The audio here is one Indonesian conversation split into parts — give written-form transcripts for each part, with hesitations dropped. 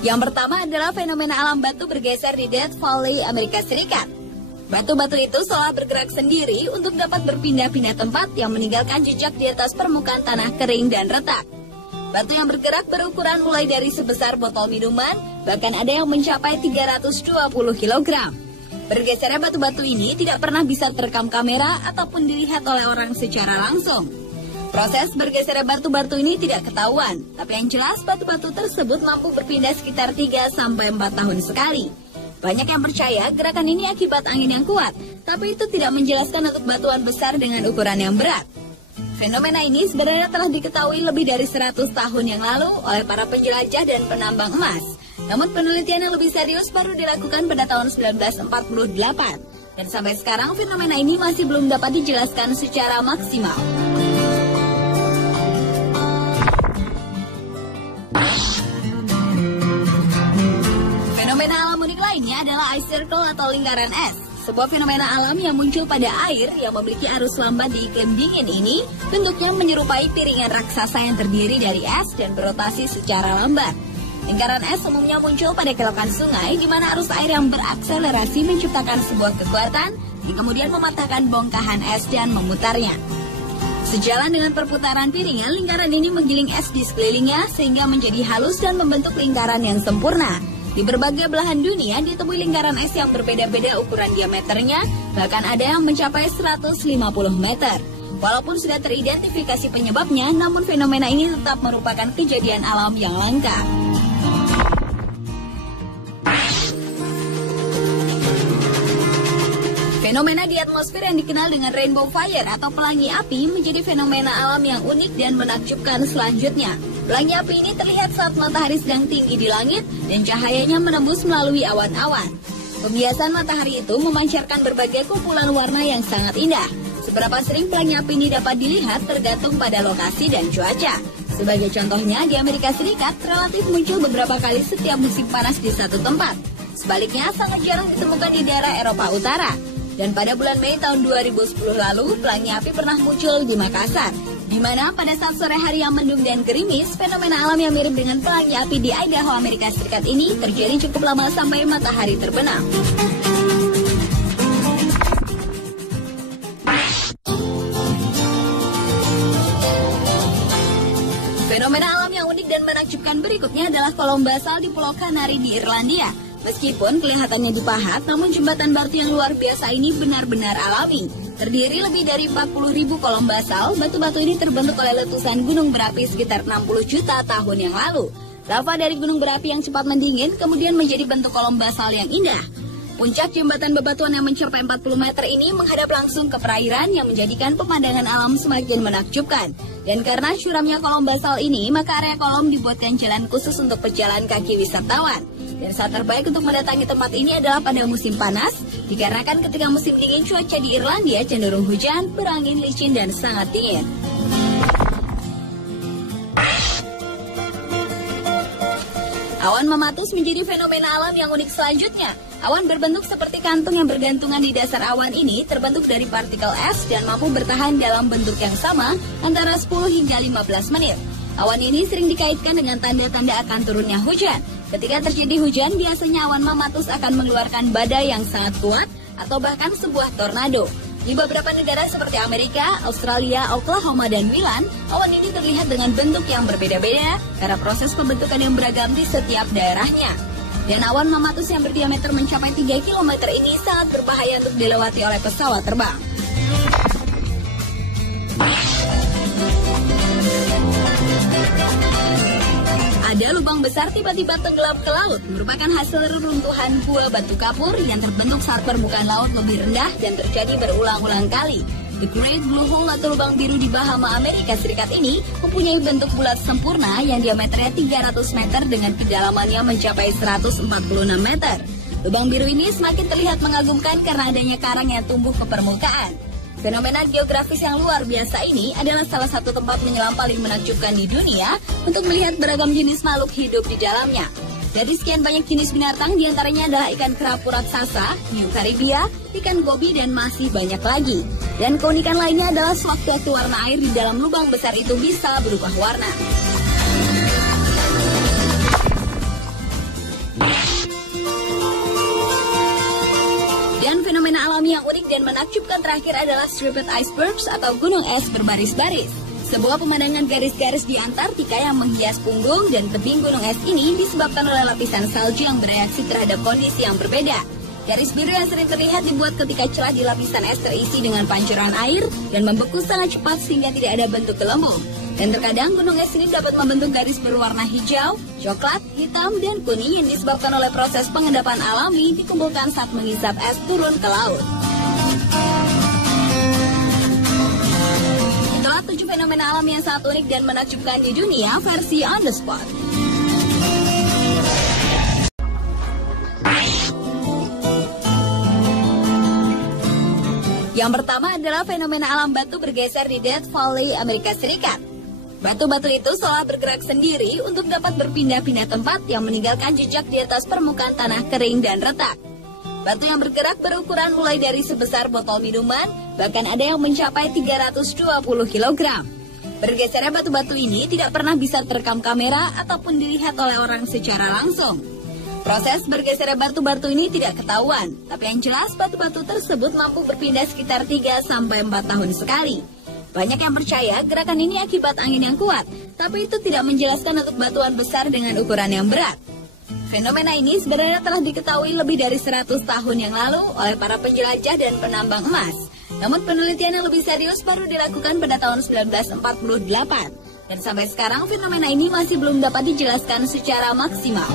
Yang pertama adalah fenomena alam batu bergeser di Death Valley, Amerika Serikat. Batu-batu itu seolah bergerak sendiri untuk dapat berpindah-pindah tempat yang meninggalkan jejak di atas permukaan tanah kering dan retak. Batu yang bergerak berukuran mulai dari sebesar botol minuman, bahkan ada yang mencapai 320 kg. Bergesernya batu-batu ini tidak pernah bisa terekam kamera ataupun dilihat oleh orang secara langsung. Proses bergesernya batu-batu ini tidak ketahuan, tapi yang jelas batu-batu tersebut mampu berpindah sekitar 3-4 tahun sekali. Banyak yang percaya gerakan ini akibat angin yang kuat, tapi itu tidak menjelaskan untuk batuan besar dengan ukuran yang berat. Fenomena ini sebenarnya telah diketahui lebih dari 100 tahun yang lalu oleh para penjelajah dan penambang emas. Namun penelitian yang lebih serius baru dilakukan pada tahun 1948. Dan sampai sekarang fenomena ini masih belum dapat dijelaskan secara maksimal. Fenomena alam unik lainnya adalah ice circle atau lingkaran es. Sebuah fenomena alam yang muncul pada air yang memiliki arus lambat di iklim dingin ini bentuknya menyerupai piringan raksasa yang terdiri dari es dan berotasi secara lambat. Lingkaran es umumnya muncul pada kelokan sungai di mana arus air yang berakselerasi menciptakan sebuah kekuatan yang kemudian mematahkan bongkahan es dan memutarnya. Sejalan dengan perputaran piringan, lingkaran ini menggiling es di sekelilingnya sehingga menjadi halus dan membentuk lingkaran yang sempurna. Di berbagai belahan dunia ditemui lingkaran es yang berbeda-beda ukuran diameternya, bahkan ada yang mencapai 150 meter. Walaupun sudah teridentifikasi penyebabnya, namun fenomena ini tetap merupakan kejadian alam yang langka. Fenomena di atmosfer yang dikenal dengan rainbow fire atau pelangi api menjadi fenomena alam yang unik dan menakjubkan selanjutnya. Pelangi api ini terlihat saat matahari sedang tinggi di langit dan cahayanya menembus melalui awan-awan. Pembiasan matahari itu memancarkan berbagai kumpulan warna yang sangat indah. Seberapa sering pelangi api ini dapat dilihat tergantung pada lokasi dan cuaca. Sebagai contohnya, di Amerika Serikat relatif muncul beberapa kali setiap musim panas di satu tempat. Sebaliknya, sangat jarang ditemukan di daerah Eropa Utara. Dan pada bulan Mei tahun 2010 lalu, pelangi api pernah muncul di Makassar, di mana pada saat sore hari yang mendung dan gerimis, fenomena alam yang mirip dengan pelangi api di Idaho, Amerika Serikat ini terjadi cukup lama sampai matahari terbenam. Fenomena alam yang unik dan menakjubkan berikutnya adalah kolom basal di Pulau Kanari di Irlandia. Meskipun kelihatannya dipahat, namun jembatan batu yang luar biasa ini benar-benar alami. Terdiri lebih dari 40.000 kolom basal, batu-batu ini terbentuk oleh letusan gunung berapi sekitar 60 juta tahun yang lalu. Lava dari gunung berapi yang cepat mendingin kemudian menjadi bentuk kolom basal yang indah. Puncak jembatan bebatuan yang mencapai 40 meter ini menghadap langsung ke perairan yang menjadikan pemandangan alam semakin menakjubkan. Dan karena curamnya kolom basal ini, maka area kolom dibuatkan jalan khusus untuk pejalan kaki wisatawan. Dan saat terbaik untuk mendatangi tempat ini adalah pada musim panas, dikarenakan ketika musim dingin cuaca di Irlandia cenderung hujan, berangin, licin, dan sangat dingin. Awan mematus menjadi fenomena alam yang unik selanjutnya. Awan berbentuk seperti kantung yang bergantungan di dasar awan ini terbentuk dari partikel es dan mampu bertahan dalam bentuk yang sama antara 10 hingga 15 menit. Awan ini sering dikaitkan dengan tanda-tanda akan turunnya hujan. Ketika terjadi hujan, biasanya awan mematus akan mengeluarkan badai yang sangat kuat atau bahkan sebuah tornado. Di beberapa negara seperti Amerika, Australia, Oklahoma, dan Milan, awan ini terlihat dengan bentuk yang berbeda-beda karena proses pembentukan yang beragam di setiap daerahnya. Dan awan mematus yang berdiameter mencapai 3 km ini sangat berbahaya untuk dilewati oleh pesawat terbang. Ada lubang besar tiba-tiba tenggelam ke laut, merupakan hasil reruntuhan gua batu kapur yang terbentuk saat permukaan laut lebih rendah dan terjadi berulang-ulang kali. The Great Blue Hole atau lubang biru di Bahama, Amerika Serikat ini mempunyai bentuk bulat sempurna yang diameternya 300 meter dengan kedalamannya mencapai 146 meter. Lubang biru ini semakin terlihat mengagumkan karena adanya karang yang tumbuh ke permukaan. Fenomena geografis yang luar biasa ini adalah salah satu tempat menyelam paling menakjubkan di dunia untuk melihat beragam jenis makhluk hidup di dalamnya. Dari sekian banyak jenis binatang, diantaranya adalah ikan kerapu raksasa, hiu Karibia, ikan gobi, dan masih banyak lagi. Dan keunikan lainnya adalah sewaktu-waktu warna air di dalam lubang besar itu bisa berubah warna. Fenomena alami yang unik dan menakjubkan terakhir adalah striped icebergs atau gunung es berbaris-baris. Sebuah pemandangan garis-garis di Antartika yang menghias punggung dan tebing gunung es ini disebabkan oleh lapisan salju yang bereaksi terhadap kondisi yang berbeda. Garis biru yang sering terlihat dibuat ketika celah di lapisan es terisi dengan pancuran air dan membeku sangat cepat sehingga tidak ada bentuk gelembung. Dan terkadang gunung es ini dapat membentuk garis berwarna hijau, coklat, hitam, dan kuning yang disebabkan oleh proses pengendapan alami dikumpulkan saat mengisap es turun ke laut. Itulah 7 fenomena alam yang sangat unik dan menakjubkan di dunia versi On The Spot. Yang pertama adalah fenomena alam batu bergeser di Death Valley, Amerika Serikat. Batu-batu itu seolah bergerak sendiri untuk dapat berpindah-pindah tempat yang meninggalkan jejak di atas permukaan tanah kering dan retak. Batu yang bergerak berukuran mulai dari sebesar botol minuman, bahkan ada yang mencapai 320 kg. Bergesernya batu-batu ini tidak pernah bisa terekam kamera ataupun dilihat oleh orang secara langsung. Proses bergesernya batu-batu ini tidak ketahuan, tapi yang jelas batu-batu tersebut mampu berpindah sekitar 3-4 tahun sekali. Banyak yang percaya gerakan ini akibat angin yang kuat, tapi itu tidak menjelaskan untuk batuan besar dengan ukuran yang berat. Fenomena ini sebenarnya telah diketahui lebih dari 100 tahun yang lalu oleh para penjelajah dan penambang emas. Namun penelitian yang lebih serius baru dilakukan pada tahun 1948. Dan sampai sekarang fenomena ini masih belum dapat dijelaskan secara maksimal.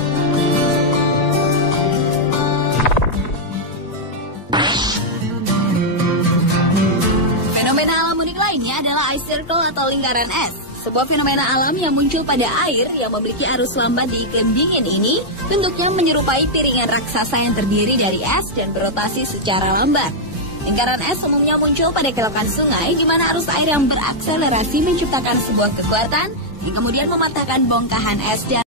Fenomena alam unik lainnya adalah ice circle atau lingkaran es. Sebuah fenomena alam yang muncul pada air yang memiliki arus lambat di iklim dingin ini bentuknya menyerupai piringan raksasa yang terdiri dari es dan berotasi secara lambat. Lingkaran es umumnya muncul pada kelokan sungai di mana arus air yang berakselerasi menciptakan sebuah kekuatan yang kemudian mematahkan bongkahan es dan